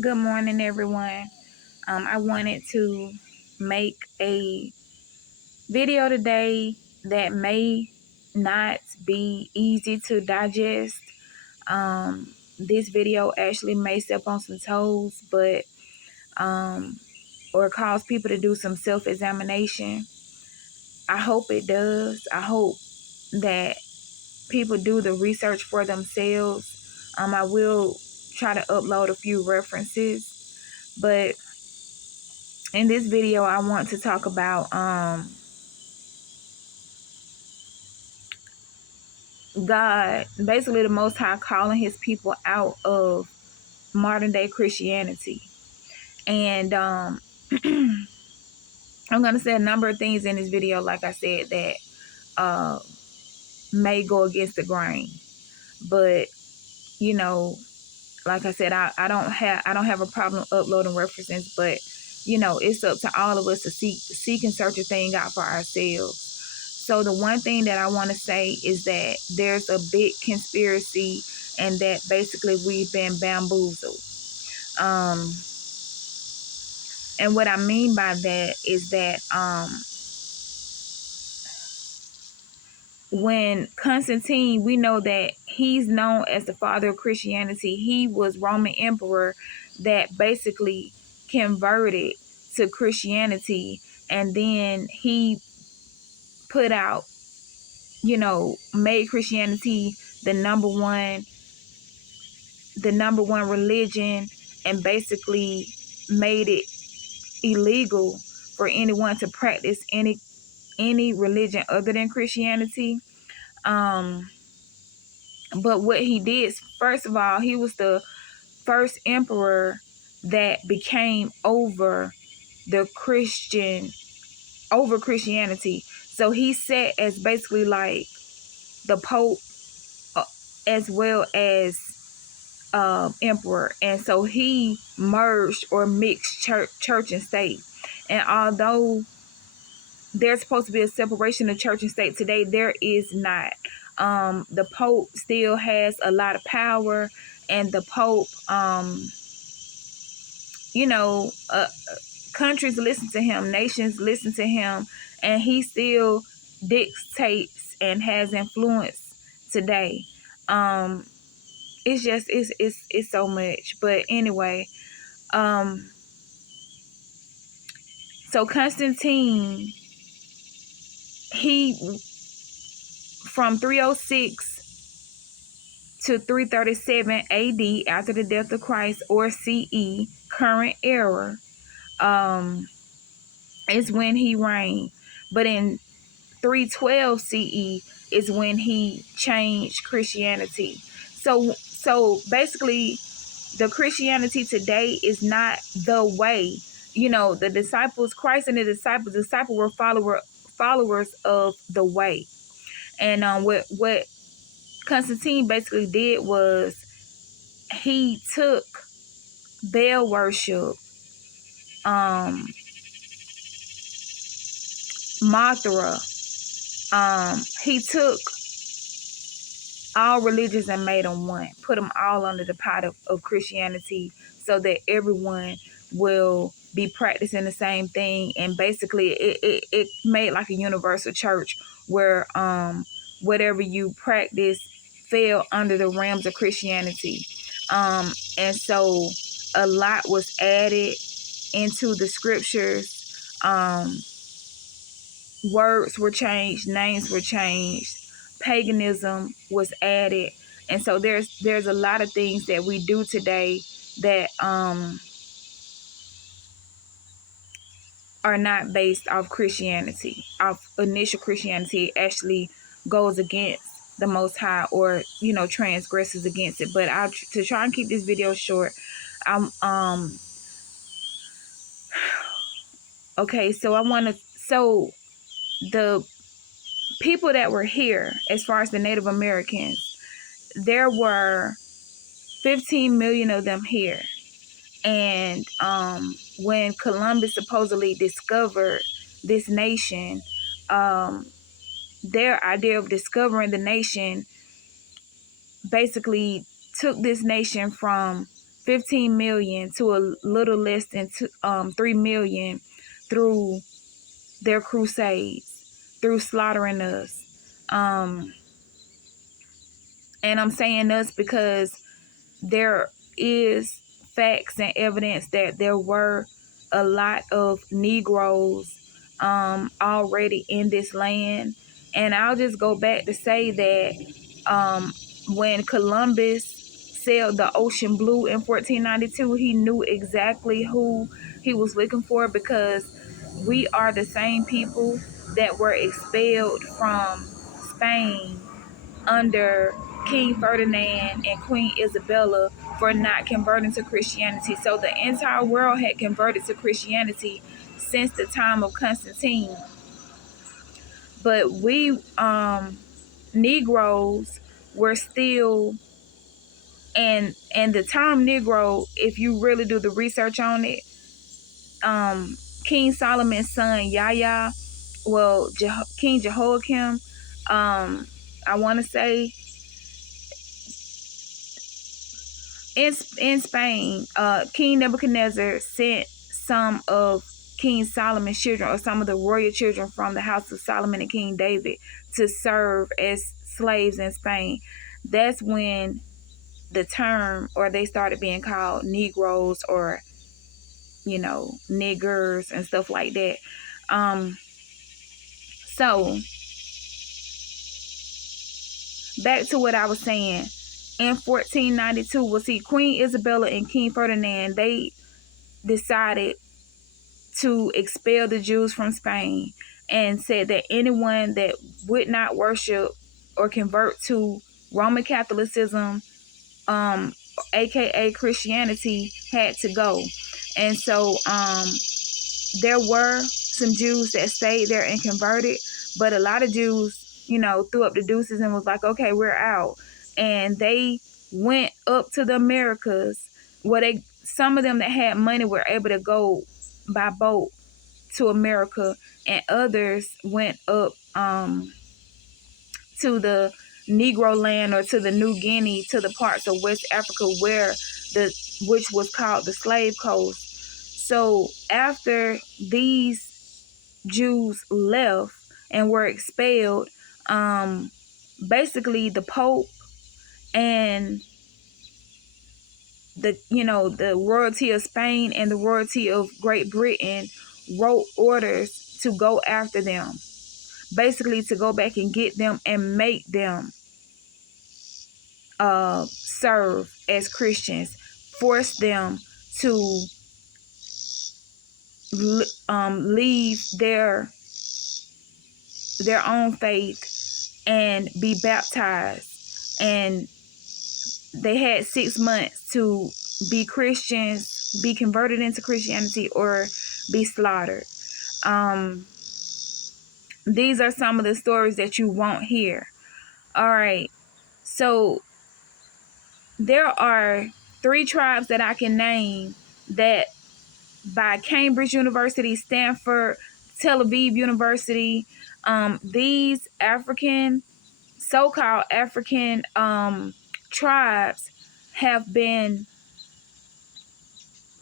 Good morning, everyone. I wanted to make a video today that may not be easy to digest. This video actually may step on some toes, but or cause people to do some self-examination. I hope it does. I hope that people do the research for themselves. I will try to upload a few references, but in this video I want to talk about God, basically the Most High calling his people out of modern day Christianity. And I'm going to say a number of things in this video, like I said, that may go against the grain. But, you know, like I said, I don't have a problem uploading references, but it's up to all of us to seek and search a thing out for ourselves. So the one thing that I want to say is that there's a big conspiracy, and that basically we've been bamboozled. And what I mean by that is that when Constantine, we know that he's known as the father of Christianity. He was Roman emperor that basically converted to Christianity, and then he put out, made Christianity the number one religion, and basically made it illegal for anyone to practice any religion other than Christianity. But what he did, first of all, he was the first emperor that became over Christianity. So he set as basically like the Pope, as well as emperor. And so he merged or mixed church and state. And although there's supposed to be a separation of church and state today, there is not. The Pope still has a lot of power, and the Pope, countries listen to him, nations listen to him, and he still dictates and has influence today. It's just it's so much. But anyway, so Constantine, he from 306 to 337 AD, after the death of Christ, or CE, current era, is when he reigned. But in 312 CE is when he changed Christianity. So basically, the Christianity today is not the way. The disciples, Christ and the disciples were followers of the way. And what Constantine basically did was he took Baal worship, Mothra. He took all religions and made them one, put them all under the pot of Christianity, so that everyone will be practicing the same thing. And basically it made like a universal church where whatever you practice fell under the realms of Christianity. And so a lot was added into the scriptures. Words were changed, names were changed, paganism was added. And so there's a lot of things that we do today that are not based off Christianity, off initial Christianity. It actually goes against the Most High, or transgresses against it. But to try and keep this video short, okay, so the people that were here, as far as the Native Americans, there were 15 million of them here. And when Columbus supposedly discovered this nation, their idea of discovering the nation basically took this nation from 15 million to a little less than 3 million through their crusades, through slaughtering us. Um, and I'm saying us because there is facts and evidence that there were a lot of Negroes already in this land. And I'll just go back to say that when Columbus sailed the ocean blue in 1492, he knew exactly who he was looking for, because we are the same people that were expelled from Spain under King Ferdinand and Queen Isabella for not converting to Christianity. So the entire world had converted to Christianity since the time of Constantine. But we Negroes were still, and the term Negro, if you really do the research on it, King Solomon's son Yahya, well, King Jehoiakim, I want to say in Spain, King Nebuchadnezzar sent some of King Solomon's children, or some of the royal children from the house of Solomon and King David, to serve as slaves in Spain. That's when the term, or they started being called Negroes, or niggers and stuff like that. So back to what I was saying. In 1492, we'll see Queen Isabella and King Ferdinand, they decided to expel the Jews from Spain, and said that anyone that would not worship or convert to Roman Catholicism, aka Christianity, had to go. And so there were some Jews that stayed there and converted, but a lot of Jews, threw up the deuces and was like, okay, we're out. And they went up to the Americas, where some of them that had money were able to go by boat to America, and others went up to the Negro land, or to the New Guinea, to the parts of West Africa which was called the Slave Coast. So after these Jews left and were expelled, basically the Pope and the royalty of Spain and the royalty of Great Britain wrote orders to go after them, basically to go back and get them and make them serve as Christians, force them to leave their own faith and be baptized. And they had 6 months to be Christians, be converted into Christianity, or be slaughtered. These are some of the stories that you won't hear. All right. So there are 3 tribes that I can name that by Cambridge University, Stanford, Tel Aviv University, these so-called African tribes have been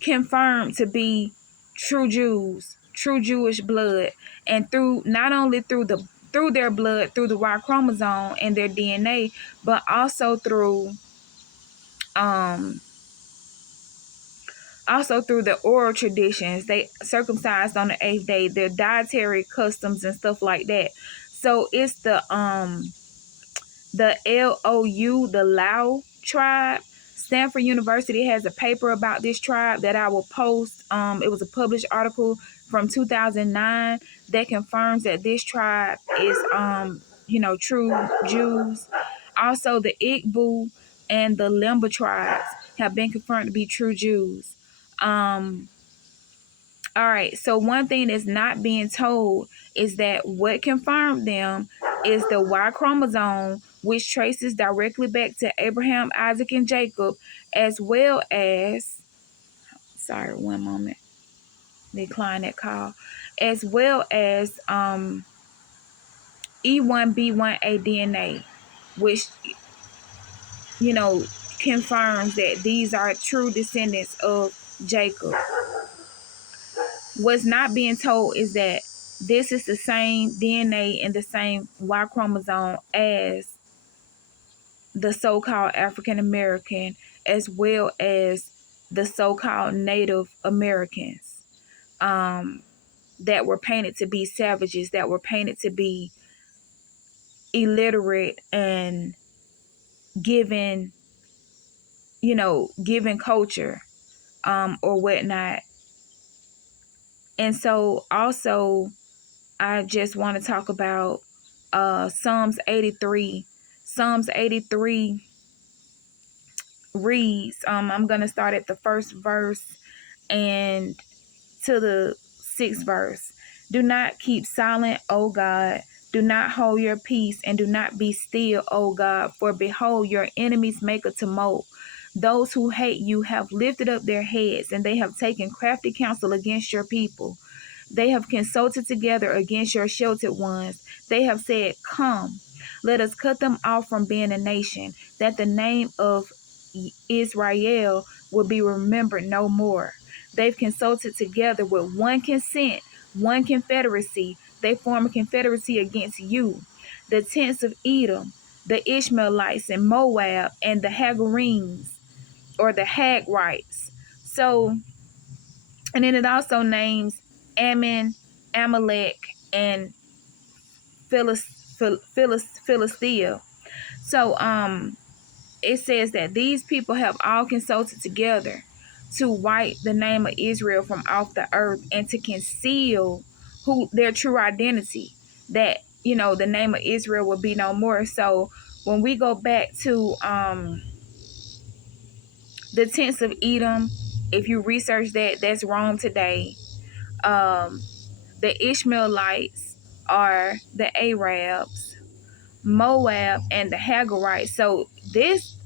confirmed to be true Jews, true Jewish blood, and not only through their blood, through the Y chromosome and their DNA, but also through the oral traditions. They circumcised on the 8th day, their dietary customs and stuff like that. So it's the LOU, the Lao tribe. Stanford University has a paper about this tribe that I will post. It was a published article from 2009 that confirms that this tribe is, true Jews. Also, the Igbo and the Lemba tribes have been confirmed to be true Jews. All right, so one thing that's not being told is that what confirmed them is the Y chromosome, which traces directly back to Abraham, Isaac, and Jacob, as well as, sorry, one moment, decline that call, as well as E1B1A DNA, which, confirms that these are true descendants of Jacob. What's not being told is that this is the same DNA and the same Y chromosome as the so-called African American, as well as the so-called Native Americans, that were painted to be savages, that were painted to be illiterate and given, given culture, or whatnot. And so also I just want to talk about Psalms 83. Psalms 83 reads, I'm going to start at the first verse and to the sixth verse. Do not keep silent, O God. Do not hold your peace, and do not be still, O God. For behold, your enemies make a tumult. Those who hate you have lifted up their heads, and they have taken crafty counsel against your people. They have consulted together against your sheltered ones. They have said, come, let us cut them off from being a nation, that the name of Israel will be remembered no more. They've consulted together with one consent, one confederacy. They form a confederacy against you. The tents of Edom, the Ishmaelites and Moab, and the Hagarenes, or the Hagrites. So, and then it also names Ammon, Amalek, and Philistia. So, it says that these people have all consulted together to wipe the name of Israel from off the earth and to conceal who their true identity, that the name of Israel will be no more. So when we go back to the tents of Edom, if you research that, that's Rome today. The Ishmaelites are the Arabs, Moab, and the Hagarites. So this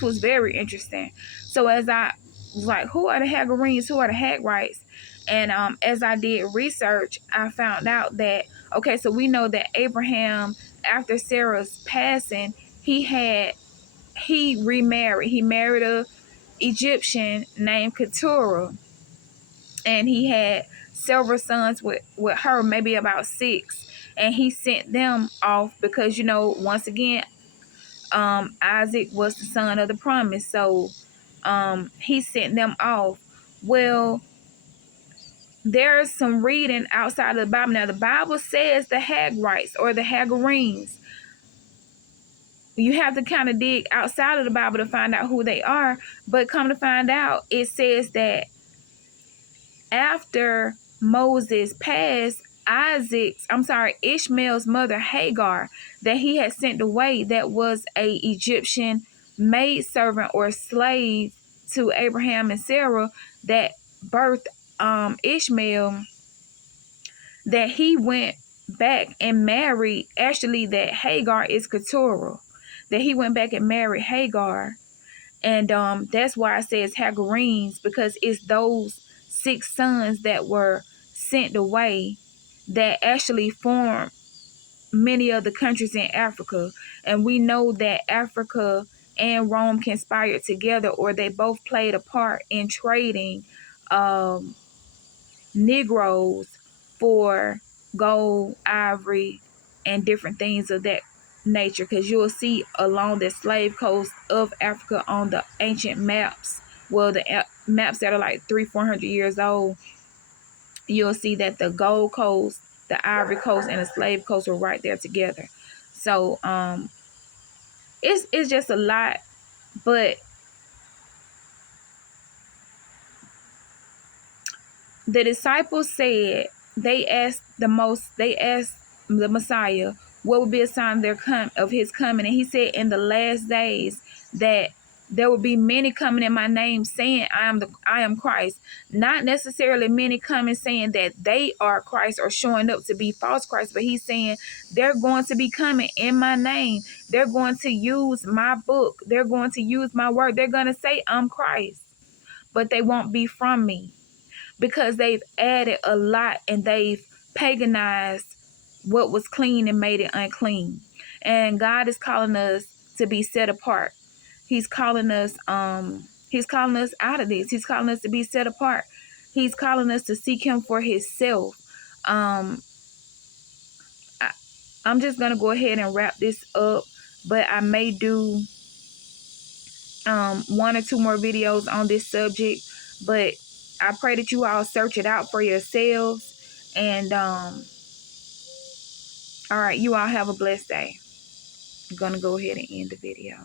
was very interesting. So as I was like, who are the Hagarenes? Who are the Hagrites? And as I did research, I found out that, okay, so we know that Abraham, after Sarah's passing, he remarried. He married a Egyptian named Keturah, and he had several sons with her, maybe about 6. And he sent them off because, once again, Isaac was the son of the promise. So he sent them off. Well, there's some reading outside of the Bible. Now, the Bible says the Hagrites or the Hagarenes. You have to kind of dig outside of the Bible to find out who they are. But come to find out, it says that after Moses passed, Ishmael's mother Hagar, that he had sent away, that was a Egyptian maidservant or slave to Abraham and Sarah, that birthed Ishmael, that he went back and married. Actually, that Hagar is Keturah, that he went back and married Hagar. And that's why it says Hagarenes, because it's those 6 sons that were sent away that actually formed many of the countries in Africa. And we know that Africa and Rome conspired together, or they both played a part in trading Negroes for gold, ivory, and different things of that nature. Because you'll see along the slave coast of Africa on the ancient maps, well, the maps that are like 300-400 years old, you'll see that the gold coast, the ivory coast, and the slave coast were right there together. So it's just a lot. But the disciples said, they asked the Messiah what would be a sign of his coming. And he said, in the last days, that there will be many coming in my name saying, I am Christ. Not necessarily many coming saying that they are Christ or showing up to be false Christ, but he's saying they're going to be coming in my name. They're going to use my book. They're going to use my word. They're going to say, I'm Christ, but they won't be from me, because they've added a lot and they've paganized what was clean and made it unclean. And God is calling us to be set apart. He's calling us out of this. He's calling us to be set apart. He's calling us to seek him for himself. Um, I'm just gonna go ahead and wrap this up, but I may do one or two more videos on this subject. But I pray that you all search it out for yourselves. And all right, you all have a blessed day. I'm gonna go ahead and end the video.